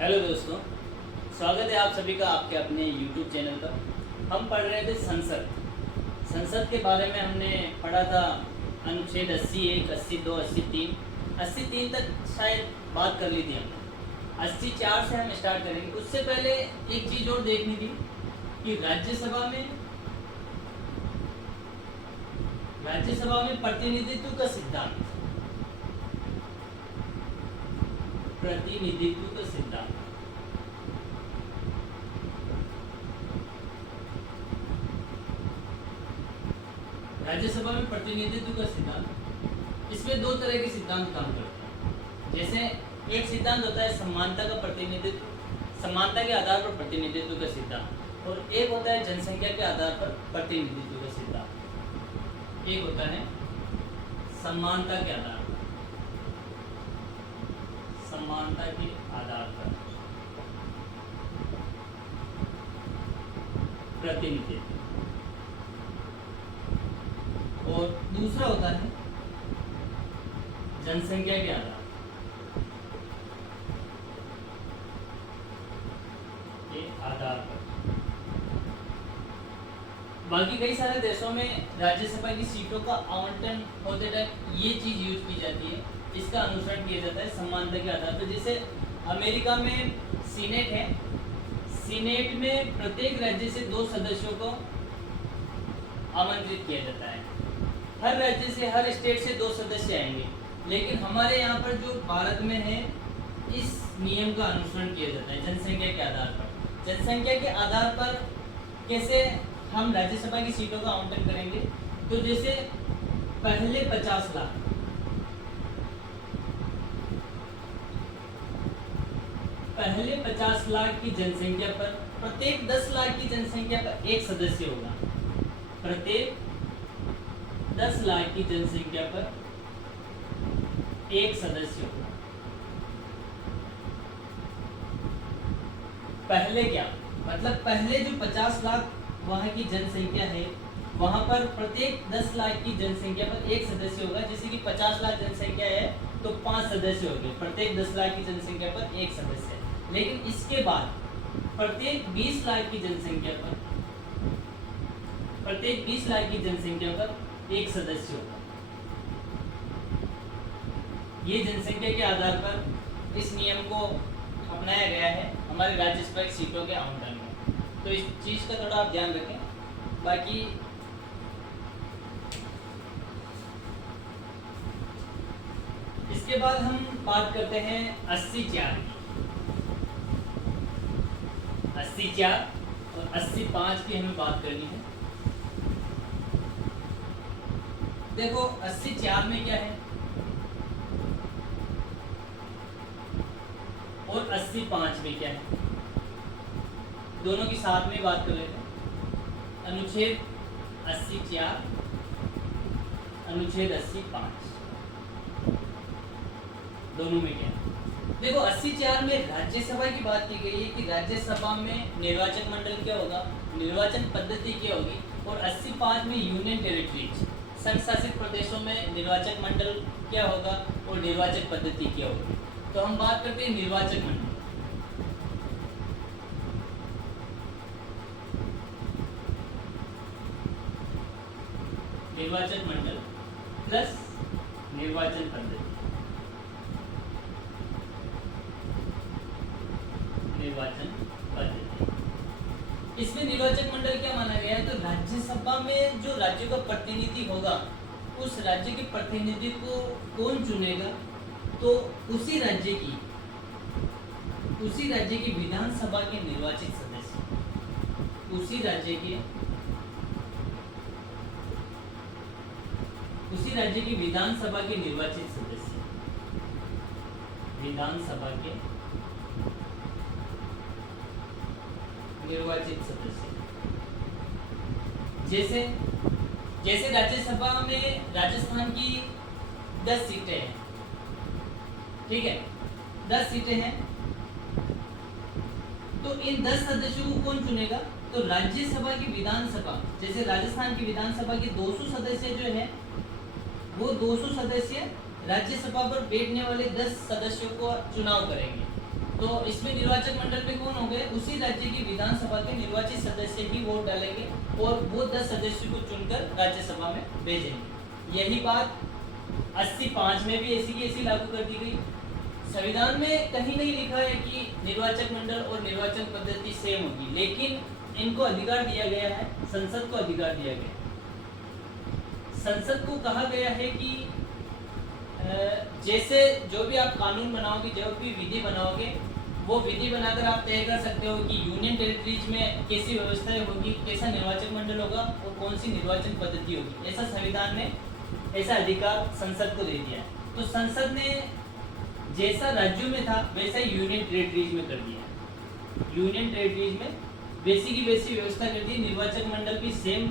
Hello दोस्तों, स्वागत है आप सभी का आपके अपने YouTube चैनल पर। हम पढ़ रहे थे संसद के बारे में। हमने पढ़ा था अनुच्छेद 81, 82, 83, 83 तक शायद बात कर ली थी हमने। 84 से हम स्टार्ट करेंगे। उससे पहले एक चीज़ और देखनी थी कि राज्यसभा में प्रतिनिधित्व का सिद्धांत, राज्यसभा में प्रतिनिधित्व का सिद्धांत। इसमें दो तरह के सिद्धांत काम करते हैं। जैसे एक सिद्धांत होता है समानता का प्रतिनिधित्व, समानता के आधार पर प्रतिनिधित्व का सिद्धांत, और एक होता है जनसंख्या के आधार पर प्रतिनिधित्व का सिद्धांत। एक होता है समानता के आधार पर, समानता के आधार पर प्रतिनिधित्व, और दूसरा होता है जनसंख्या के आधार पर। बाकी कई सारे देशों में राज्यसभा की सीटों का आवंटन होते टाइम ये चीज यूज की जाती है, इसका अनुसरण किया जाता है समानता के आधार पर। जैसे अमेरिका में सीनेट है, सीनेट में प्रत्येक राज्य से 2 सदस्यों को आमंत्रित किया जाता है। हर राज्य से, हर स्टेट से 2 सदस्य आएंगे। लेकिन हमारे यहाँ पर जो भारत में है, इस नियम का अनुसरण किया जाता है जनसंख्या के आधार पर। जनसंख्या के आधार पर कैसे हम राज्यसभा की सीटों का आवंटन करेंगे? तो जैसे पहले 50 लाख, पहले 50 लाख की जनसंख्या पर प्रत्येक 10 लाख की जनसंख्या पर एक सदस्य होगा। प्रत्येक 10 लाख की जनसंख्या पर एक सदस्य होगा। पहले क्या मतलब, पहले जो 50 लाख वहाँ की जनसंख्या है, वहाँ पर प्रत्येक 10 लाख की जनसंख्या पर एक सदस्य होगा। जैसे कि 50 लाख जनसंख्या है तो 5 सदस्य हो गए, प्रत्येक 10 लाख की जनसंख्या पर एक सदस्य। लेकिन इसके बाद प्रत्येक 20 लाख की जनसंख्या पर, प्रत्येक 20 लाख की जनसंख्या पर एक सदस्य होगा। ये जनसंख्या के आधार पर इस नियम को अपनाया गया है हमारे राज्यसभा की सीटों के आवंटन में। तो इस चीज़ का थोड़ा आप ध्यान रखें। बाकी इसके बाद हम बात करते हैं 84 और 85 की हमें बात करनी है। देखो 84 में क्या है और 85 में क्या है, दोनों की साथ में बात कर लेते हैं। अनुच्छेद 84, अनुच्छेद 85, दोनों में क्या है? देखो 84 में राज्यसभा की बात की गई है कि राज्यसभा में निर्वाचक मंडल क्या होगा, निर्वाचन पद्धति क्या होगी। और 85 में यूनियन टेरिटरीज, संघ शासित प्रदेशों में निर्वाचक मंडल क्या होगा और निर्वाचक पद्धति क्या होगी। तो हम बात करते हैं निर्वाचक मंडल। निर्वाचक मंडल प्लस निर्वाचन पद्धति, निर्वाचन पद्धति। इसमें निर्वाचक मंडल क्या माना गया है? तो राज्यसभा में जो राज्य का प्रतिनिधि होगा, उस राज्य के प्रतिनिधि को कौन चुनेगा? तो उसी राज्य की विधानसभा के निर्वाचित सदस्य, उसी राज्य की विधानसभा के निर्वाचित सदस्य, विधानसभा के निर्वाचित सदस्य। जैसे राज्यसभा में राजस्थान की 10 सीटें हैं, ठीक है, 10 सीटें हैं। तो इन 10 सदस्यों को कौन चुनेगा? तो राज्यसभा की विधानसभा, जैसे राजस्थान की विधानसभा के 200 सदस्य जो है, वो 200 सदस्य राज्यसभा पर बैठने वाले 10 सदस्यों को चुनाव करेंगे। तो इसमें निर्वाचक मंडल में कौन होंगे, उसी राज्य की विधानसभा के निर्वाचित सदस्य ही वोट डालेंगे और वो 10 सदस्यों को चुनकर राज्यसभा में भेजेंगे। यही बात 85 में भी ऐसी की ऐसी लागू कर दी गई। संविधान में कहीं नहीं लिखा है कि निर्वाचक मंडल और निर्वाचन पद्धति सेम होगी, लेकिन इनको अधिकार दिया गया है, संसद को अधिकार दिया गया है। संसद को कहा गया है कि जैसे जो भी आप कानून बनाओगे, जो भी विधि बनाओगे, वो विधि बनाकर आप तय कर सकते हो कि यूनियन टेरिटरीज में कैसी व्यवस्थाएं होगी, कैसा निर्वाचक मंडल होगा और कौन सी निर्वाचन पद्धति होगी। ऐसा संविधान ने ऐसा अधिकार संसद को दे दिया है। तो संसद ने जैसा राज्यों में था वैसा ही यूनियन टेरिटरीज में कर दिया। यूनियन टेरिटरीज में वैसी की वैसी व्यवस्था कर दी, निर्वाचक मंडल भी सेम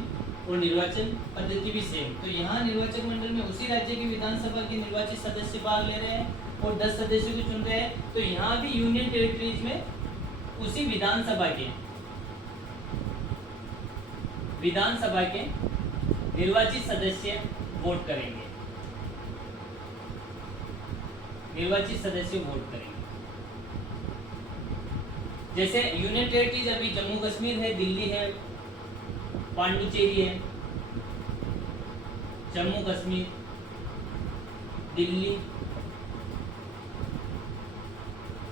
और निर्वाचन पद्धति भी सेम। तो यहाँ निर्वाचक मंडल में उसी राज्य की विधानसभा के निर्वाचित सदस्य भाग ले रहे हैं और 10 सदस्यों को चुन रहे हैं। तो यहाँ भी यूनियन टेरिटरीज में उसी विधानसभा के निर्वाचित सदस्य वोट करेंगे, निर्वाचित सदस्य वोट करेंगे। जैसे यूनियन टेरिटरीज अभी जम्मू कश्मीर है, दिल्ली है, पांडिचेरी है, जम्मू कश्मीर, दिल्ली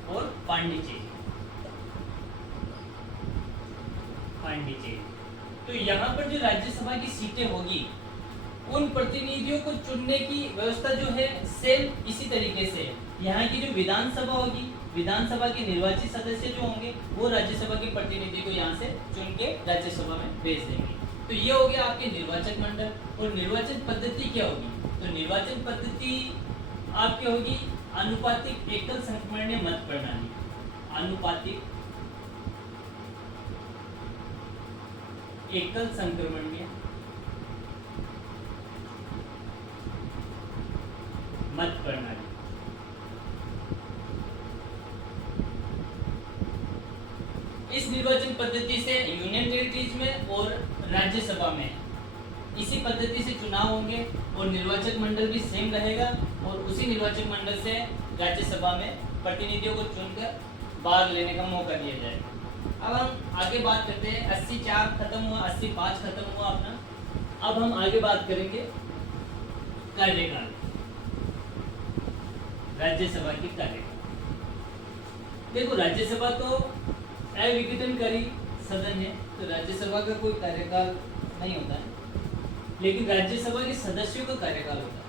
और पांडिचेरी। तो यहाँ पर जो राज्यसभा की सीटें होगी, उन प्रतिनिधियों को चुनने की व्यवस्था जो है सेम इसी तरीके से है। यहाँ की जो विधानसभा होगी, विधानसभा के निर्वाचित सदस्य जो होंगे वो राज्यसभा के प्रतिनिधि को यहाँ से चुन के राज्यसभा में भेज देंगे। तो ये हो गया आपके निर्वाचक मंडल। और निर्वाचन पद्धति क्या होगी, तो निर्वाचन पद्धति आपकी होगी आनुपातिक एकल संक्रमणीय मत प्रणाली। आनुपातिक एकल संक्रमणीय मत प्रणाली। इस निर्वाचन पद्धति से यूनियन टेरिटरीज में और राज्यसभा में इसी पद्धति से चुनाव होंगे और निर्वाचक मंडल भी सेम रहेगा और उसी निर्वाचक मंडल से राज्यसभा में प्रतिनिधियों को चुनकर भाग लेने का मौका दिया जाएगा। अब हम आगे बात करते हैं। 84 खत्म हुआ, 85 खत्म हुआ अपना। अब हम आगे बात करेंगे कार्यकाल, राज्यसभा की कार्यकाल। देखो, राज्यसभा तो अविघटनकारी सदन है, तो राज्यसभा का कोई कार्यकाल नहीं होता है, लेकिन राज्यसभा के सदस्यों का कार्यकाल होता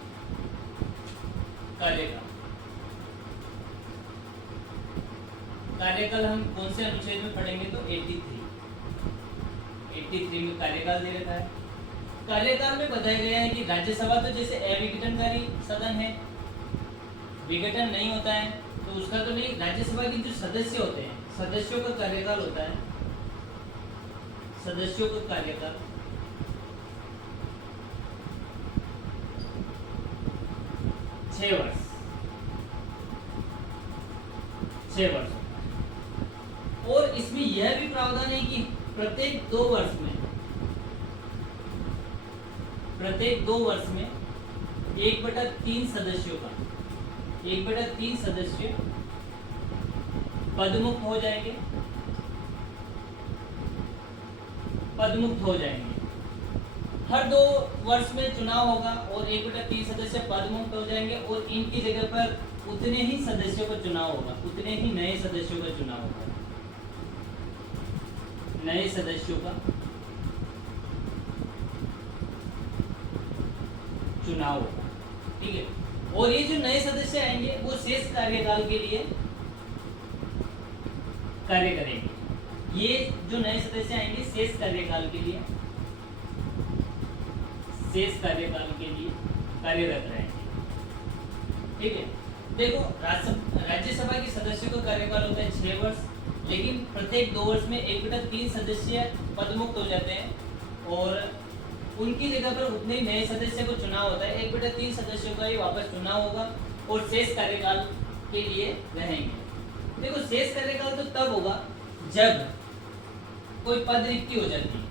है। कार्यकाल हम कौन से अनुच्छेद में पढ़ेंगे, तो 83 में कार्यकाल दे रखा है। कार्यकाल में बताया गया है कि राज्यसभा तो जैसे अविघटनकारी सदन है, विघटन नहीं होता है, तो उसका तो नहीं। राज्यसभा के जो सदस्य होते हैं, सदस्यों का कार्यकाल होता है, सदस्यों का कार्यकाल 6 वर्ष होता है। और इसमें यह भी प्रावधान है कि प्रत्येक 2 वर्ष में 1/3 सदस्यों का 1/3 सदस्य पदमुक्त हो जाएंगे, हर 2 वर्ष में चुनाव होगा और 1/3 सदस्य पदमुक्त हो जाएंगे और इनकी जगह पर उतने ही सदस्यों का चुनाव होगा, उतने ही नए सदस्यों का चुनाव होगा, नए सदस्यों का चुनाव होगा। ठीक है, और ये जो नए सदस्य आएंगे वो शेष कार्यकाल के लिए कार्य करेंगे। ये जो नए सदस्य आएंगे शेष कार्यकाल के लिए कार्यरत रहेंगे। ठीक है, देखो, राज्यसभा के सदस्यों का कार्यकाल होता है 6 वर्ष, लेकिन प्रत्येक 2 वर्ष में 1/3 सदस्य पदमुक्त हो जाते हैं और उनकी जगह पर उतने ही नए सदस्य को चुनाव होता है। 1/3 सदस्यों का ही वापस चुनाव होगा और शेष कार्यकाल के लिए रहेंगे। देखो, शेष कार्यकाल तो तब होगा जब कोई पद रिक्ति हो जाती है।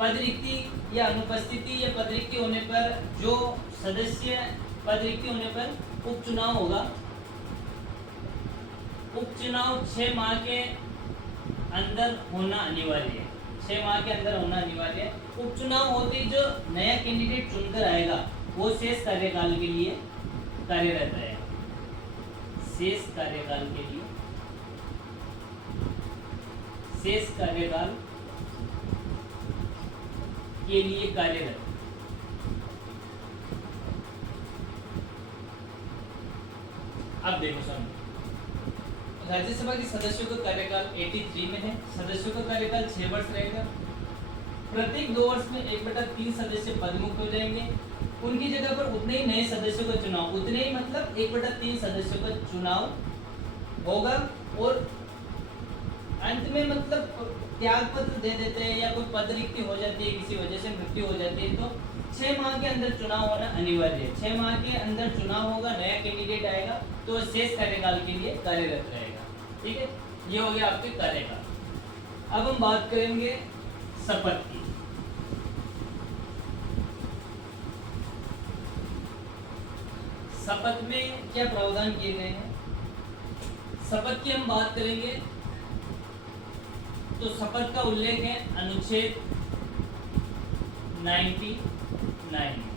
पद रिक्ति या अनुपस्थिति या पद रिक्ति होने पर जो सदस्य पद रिक्ति होने पर उपचुनाव होगा। उपचुनाव 6 माह के अंदर होना अनिवार्य है। 6 माह के अंदर होना अनिवार्य है। उपचुनाव होते ही जो नया कैंडिडेट चुनकर आएगा वो शेष कार्यकाल के लिए कार्यरत रहेगा। शेष कार्यकाल के लिए, शेष कार्यकाल के लिए कार्यरत। अब देखो समझो, राज्यसभा के सदस्यों का कार्यकाल 83 में है। सदस्यों का कार्यकाल 6 वर्ष रहेगा। प्रत्येक 2 वर्ष में 1/3 सदस्य पदमुक्त हो जाएंगे। उनकी जगह पर उतने ही नए सदस्यों का चुनाव, उतने ही मतलब 1/3 सदस्यों का चुनाव होगा। और अंत में मतलब त्याग पत्र दे देते हैं या कोई पद रिक्ति हो जाती है, किसी वजह से मृत्यु हो जाती है, तो 6 माह के अंदर चुनाव होना अनिवार्य है। 6 माह के अंदर चुनाव होगा, नया कैंडिडेट आएगा तो शेष कार्यकाल के लिए कार्यरत रहेगा। ठीक है, ये हो गया आपके कार्यकाल। अब हम बात करेंगे शपथ की। शपथ में क्या प्रावधान किए गए हैं? शपथ की हम बात करेंगे तो शपथ का उल्लेख है अनुच्छेद 99 में।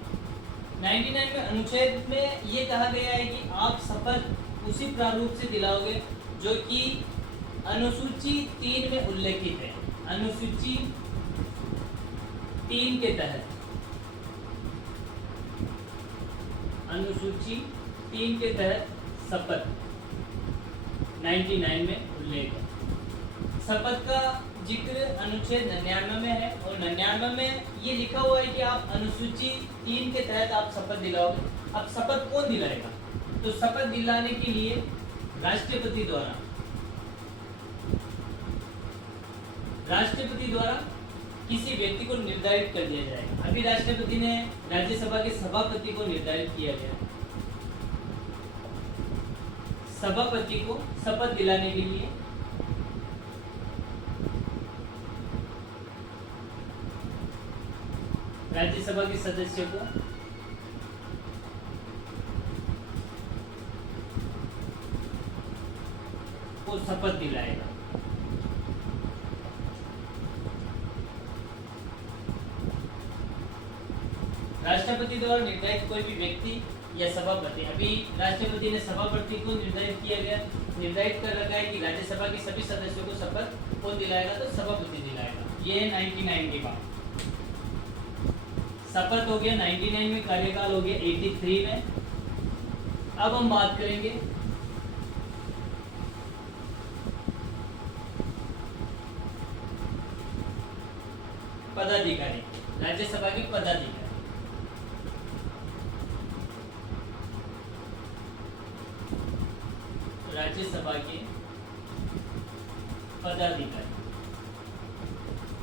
अनुच्छेद में ये कहा गया है कि आप शपथ उसी प्रारूप से दिलाओगे जो कि अनुसूची 3 में उल्लेखित है। अनुसूची 3 के तहत, अनुसूची 3 के तहत शपथ 99 में उल्लेख है। शपथ का जिक्र अनुच्छेद 99 में है और 99 में ये लिखा हुआ है कि आप अनुसूची 3 के तहत आप शपथ दिलाओगे। अब शपथ कौन दिलाएगा? तो शपथ दिलाने के लिए राष्ट्रपति द्वारा किसी व्यक्ति को निर्धारित कर दिया जाएगा। अभी राष्ट्रपति ने राज्यसभा के सभापति को निर्धारित किया गया। सभापति को शपथ दिलाने के लिए राज्यसभा के सदस्य को शपथ दिलाएगा। राष्ट्रपति द्वारा निर्धारित कोई भी व्यक्ति या सभापति, अभी राष्ट्रपति ने सभापति को निर्धारित कर रखा है कि राज्यसभा के सभी सदस्यों को शपथ कौन दिलाएगा? तो सभापति दिलाएगा। ये 99 की बात। शपथ हो गया 99 में, कार्यकाल हो गया 83 में। अब हम बात करेंगे पदाधिकारी, राज्यसभा के पदाधिकारी। राज्यसभा के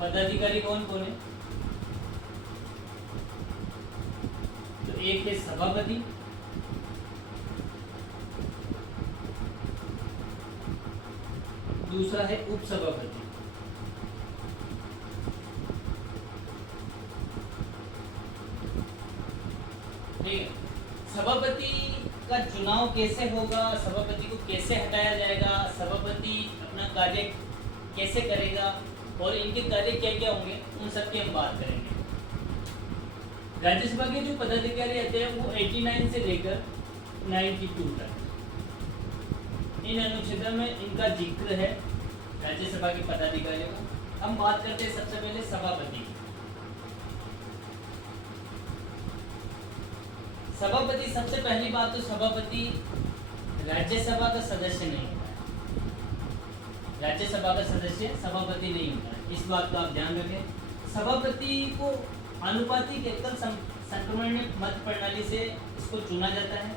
पदाधिकारी कौन कौन है? तो एक है सभापति, दूसरा है उपसभापति, ठीक है। सभापति का चुनाव कैसे होगा, सभापति को कैसे हटाया जाएगा, सभापति अपना कार्य कैसे करेगा और इनके कार्य क्या क्या होंगे, उन सब की हम बात करेंगे। राज्यसभा के जो पदाधिकारी आते हैं वो 89 से लेकर 92 तक इन अनुच्छेदों में इनका जिक्र है राज्यसभा के पदाधिकारियों का। हम बात करते हैं सबसे पहले सभापति। सभापति, सबसे पहली बात तो सभापति राज्यसभा का सदस्य नहीं होता है। राज्यसभा का सदस्य सभापति नहीं होता है, इस बात का आप ध्यान रखें। सभापति को आनुपातिक एकल संक्रमण मत प्रणाली से इसको चुना जाता है।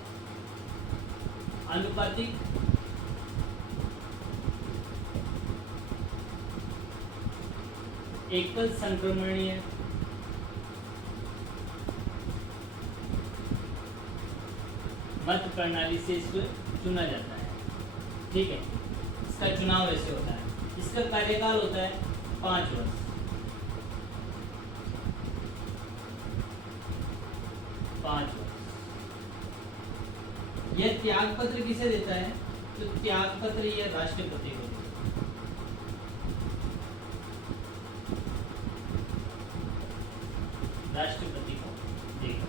आनुपातिक एकल संक्रमणीय मत प्रणाली से इसको चुना जाता है, ठीक है। इसका चुनाव ऐसे होता है। इसका कार्यकाल होता है 5 वर्ष। 5 वर्ष। यह त्याग पत्र किसे देता है? तो त्याग पत्र यह राष्ट्रपति को देता है। राष्ट्रपति को देगा।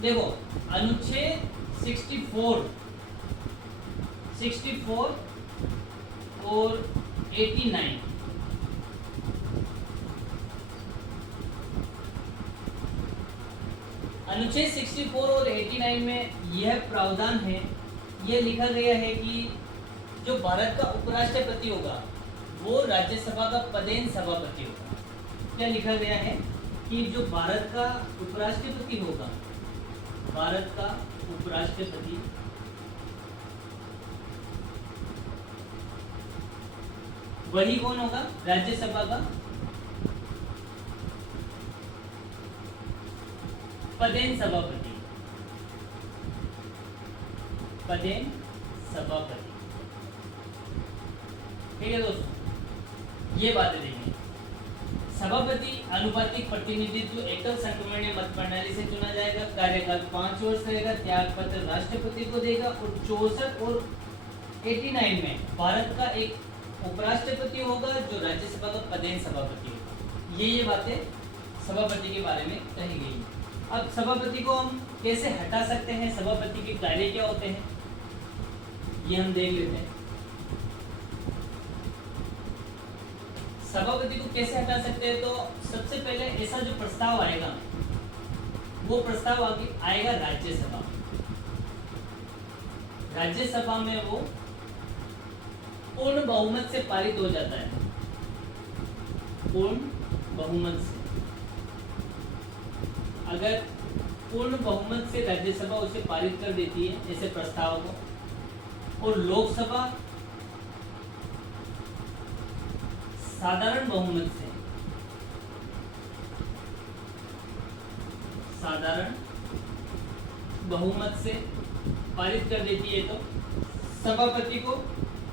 देखो अनुच्छेद 64 और 89 अनुच्छेद 64 और 89 में यह प्रावधान है, यह लिखा गया है कि जो भारत का उपराष्ट्रपति होगा वो राज्यसभा का पदेन सभापति होगा। क्या लिखा गया है कि जो भारत का उपराष्ट्रपति होगा, भारत का उपराष्ट्रपति वही कौन होगा? राज्यसभा का पदेन सभापति। पदेन सभापति, ठीक है दोस्तों। ये बातें देखें। सभापति अनुपातिक प्रतिनिधित्व एकल संक्रमणीय मत प्रणाली से चुना जाएगा। कार्यकाल 5 वर्ष रहेगा। त्याग पत्र राष्ट्रपति को देगा। और 64 और 89 में भारत का एक उपराष्ट्रपति होगा जो राज्यसभा का पदेन सभापति होगा। ये बातें सभापति के बारे में कही गई है। अब सभापति को हम कैसे हटा सकते हैं, सभापति के कार्य क्या होते हैं, ये हम देख लेते हैं। सभापति को कैसे हटा सकते हैं? तो सबसे पहले ऐसा जो प्रस्ताव आएगा वो प्रस्ताव आएगा राज्यसभा में। राज्यसभा में वो पूर्ण बहुमत से पारित हो जाता है। पूर्ण बहुमत से, अगर पूर्ण बहुमत से राज्यसभा उसे पारित कर देती है ऐसे प्रस्ताव को, और लोकसभा साधारण बहुमत से, साधारण बहुमत से पारित कर देती है तो सभापति को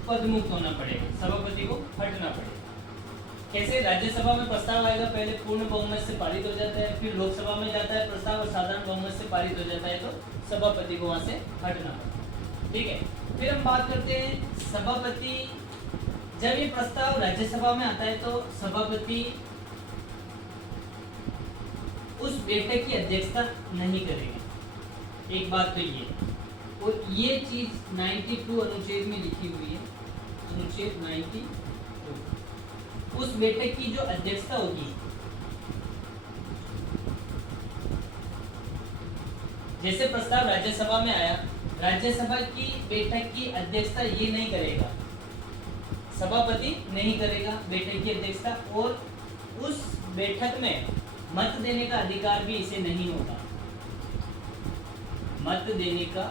पदमुक्त होना पड़ेगा, सभापति को हटना पड़ेगा। कैसे? राज्यसभा में प्रस्ताव आएगा, पहले पूर्ण बहुमत से पारित हो जाता है, फिर लोकसभा में जाता है प्रस्ताव और साधारण बहुमत से पारित हो जाता है तो सभापति को वहां से हटना पड़ेगा, ठीक है। फिर हम बात करते हैं सभापति, जब ये प्रस्ताव राज्यसभा में आता है तो सभापति उस बैठक की अध्यक्षता नहीं करेगा। एक बात तो ये, और ये चीज 92 अनुच्छेद में लिखी हुई है, अनुच्छेद 92। उस बैठक की जो अध्यक्षता होगी, जैसे प्रस्ताव राज्यसभा में आया, राज्यसभा की बैठक की अध्यक्षता ये नहीं करेगा, सभापति नहीं करेगा बैठक की अध्यक्षता, और उस बैठक में मत देने का अधिकार भी इसे नहीं होगा। मत देने का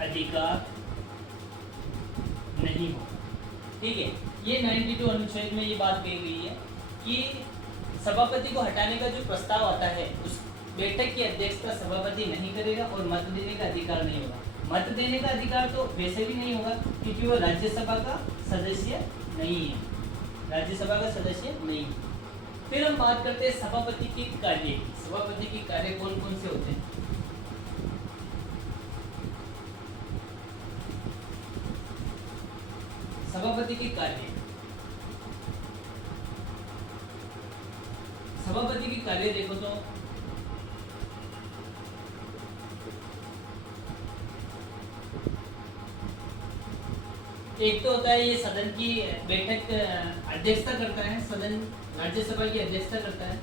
अधिकार नहीं होगा, ठीक है। ये 92 अनुच्छेद में ये बात कही गई है कि सभापति को हटाने का जो प्रस्ताव आता है उस बैठक की अध्यक्षता सभापति नहीं करेगा और मत देने का अधिकार नहीं होगा। मत देने का अधिकार तो वैसे भी नहीं होगा क्योंकि वो राज्यसभा का सदस्य नहीं है, राज्यसभा का सदस्य नहीं है। फिर हम बात करते हैं सभापति के कार्य की। सभापति के कार्य कौन कौन से होते हैं? सभापति के कार्य, सभापति के कार्य देखो तो एक तो होता है ये सदन की बैठक अध्यक्षता करता है, सदन राज्यसभा की अध्यक्षता करता है।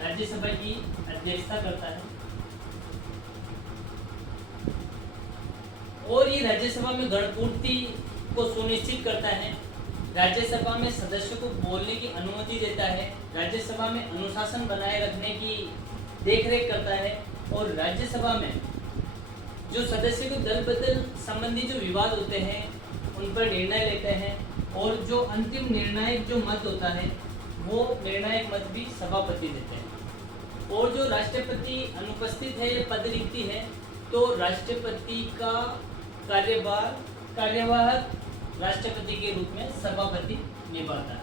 राज्यसभा की अध्यक्षता करता है और ये राज्यसभा में गणपूर्ति को सुनिश्चित करता है, राज्यसभा में सदस्य को बोलने की अनुमति देता है, राज्यसभा में अनुशासन बनाए रखने की देखरेख करता है और राज्यसभा में जो सदस्य को दल बदल संबंधी जो विवाद होते हैं उन पर निर्णय लेते हैं और जो अंतिम निर्णायक जो मत होता है वो निर्णायक मत भी सभापति देते हैं। और जो राष्ट्रपति अनुपस्थित है, पद रिक्ति है, तो राष्ट्रपति का कार्यवाहक राष्ट्रपति के रूप में सभापति निभाता है।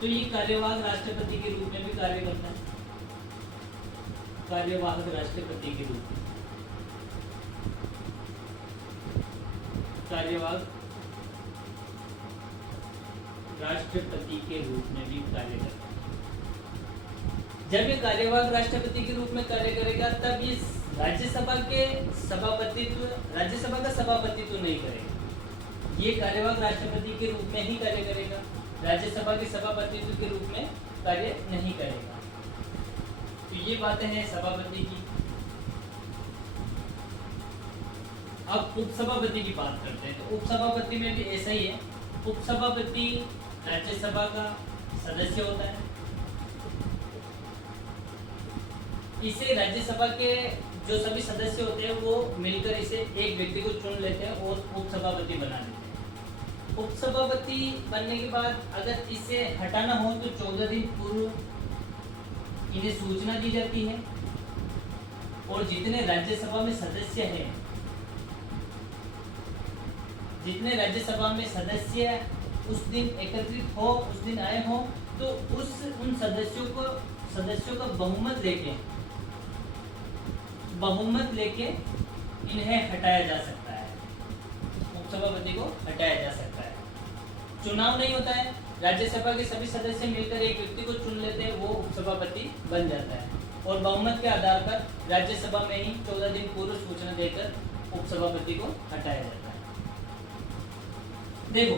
तो ये कार्यवाहक राष्ट्रपति के रूप में भी कार्य करता है, कार्यवाहक राष्ट्रपति के रूप में, कार्यवाहक राष्ट्रपति के रूप में भी कार्य करता है। जब ये कार्यवाहक राष्ट्रपति के रूप में कार्य करेगा तब ये राज्यसभा का सभापतित्व नहीं करेगा, ये कार्यवाहक राष्ट्रपति के रूप में ही कार्य करेगा, राज्यसभा के सभापतित्व के रूप में कार्य नहीं करेगा। तो ये बातें हैं सभापति की। अब उपसभापति की बात करते हैं। तो उपसभापति में भी ऐसा ही है। उपसभापति राज्यसभा का सदस्य होता है। इसे राज्यसभा के जो सभी सदस्य होते हैं वो मिलकर इसे एक व्यक्ति को चुन लेते हैं और उपसभापति बना देते हैं। उपसभापति बनने के बाद अगर इसे हटाना हो तो 14 दिन पूर्व इन्हें सूचना दी जाती है और जितने राज्यसभा में सदस्य हैं, जितने राज्यसभा में सदस्य उस दिन एकत्रित हो, उस दिन आए हो, तो उन सदस्यों का बहुमत लेके इन्हें हटाया जा सकता है, उपसभापति को हटाया जा सकता है। चुनाव नहीं होता है, राज्यसभा के सभी सदस्य मिलकर एक व्यक्ति को चुन लेते हैं, वो उपसभापति बन जाता है और बहुमत के आधार पर राज्यसभा में ही 14 दिन पूर्व सूचना देकर उपसभापति को हटाया जाता है। देखो,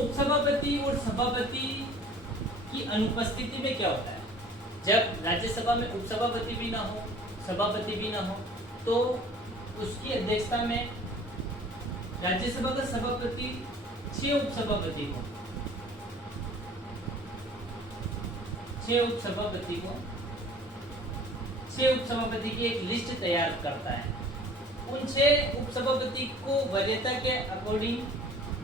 उपसभापति और सभापति की अनुपस्थिति में क्या होता है। जब राज्यसभा में उपसभापति भी ना हो, सभापति भी ना हो, तो उसकी अध्यक्षता में राज्यसभा का सभापति 6 उपसभापति की एक लिस्ट तैयार करता है। उन 6 उपसभापति को वरीयता के अकॉर्डिंग,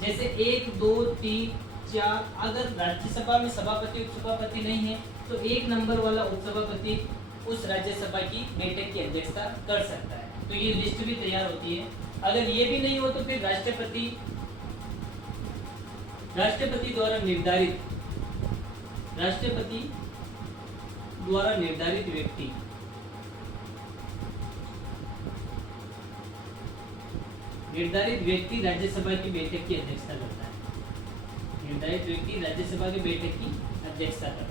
जैसे 1, 2, 3, 4, अगर राज्यसभा में सभापति उपसभापति नहीं है तो 1 नंबर वाला उपसभापति उस राज्यसभा की बैठक की अध्यक्षता कर सकता है। तो ये लिस्ट भी तैयार होती है। अगर ये भी नहीं हो तो फिर राष्ट्रपति द्वारा निर्धारित व्यक्ति राज्यसभा की बैठक की अध्यक्षता करता है। निर्धारित व्यक्ति राज्यसभा की बैठक की अध्यक्षता करता है।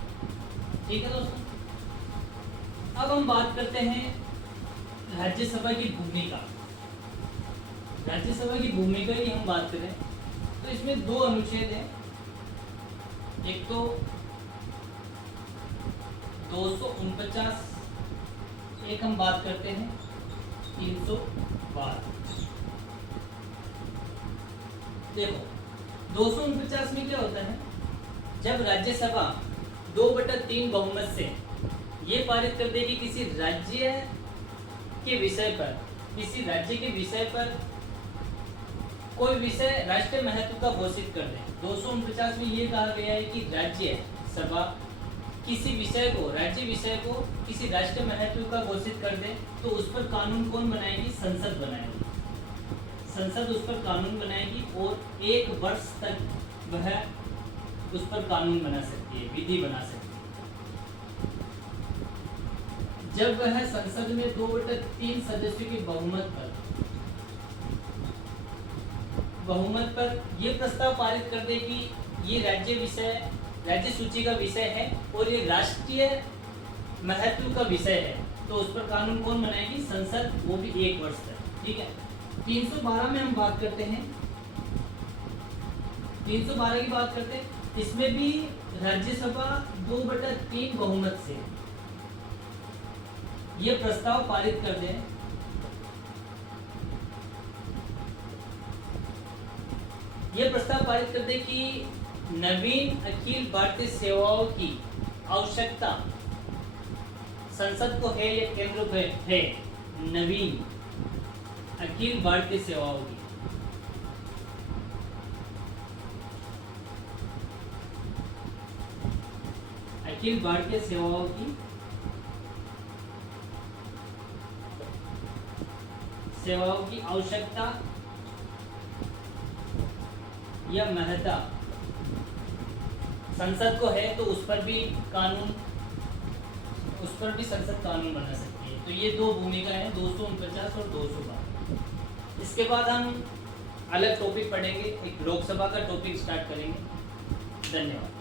ठीक है दोस्तों, अब हम बात करते हैं राज्यसभा की भूमिका। राज्यसभा की भूमिका की हम बात करें तो इसमें 2 अनुच्छेद हैं। एक तो 249, एक हम बात करते हैं 312। देखो, 249 में क्या होता है, जब राज्यसभा 2/3 बहुमत से ये पारित कर देगी किसी राज्य के विषय पर कोई विषय राष्ट्रीय महत्व का घोषित कर दे। 249 में ये कहा गया है कि राज्यसभा किसी राज्य विषय को किसी राष्ट्रीय महत्व का घोषित कर दे तो उस पर कानून कौन बनाएगी, संसद बनाएगी। संसद उस पर कानून बनाएगी और 1 वर्ष तक वह उस पर कानून बना सकती है, विधि बना सकती है। जब वह संसद में 2/3 सदस्यों की बहुमत पर यह प्रस्ताव पारित कर दे कि ये राज्य सूची का विषय है और ये राष्ट्रीय महत्व का विषय है, तो उस पर कानून कौन बनाएगी, संसद, वो भी 1 वर्ष तक। ठीक है। 312 में हम बात करते हैं, 312 की बात करते हैं। इसमें भी राज्यसभा 2/3 बहुमत से ये प्रस्ताव पारित कर दें कि नवीन अखिल भारतीय सेवाओं की आवश्यकता संसद को है या केंद्र को है। नवीन अखिल भारतीय सेवाओं की सेवाओं की आवश्यकता या महता संसद को है तो उस पर भी संसद कानून बना सकती है। तो ये दो भूमिका है, 249 और 212। इसके बाद हम अलग टॉपिक पढ़ेंगे, एक लोकसभा का टॉपिक स्टार्ट करेंगे। धन्यवाद।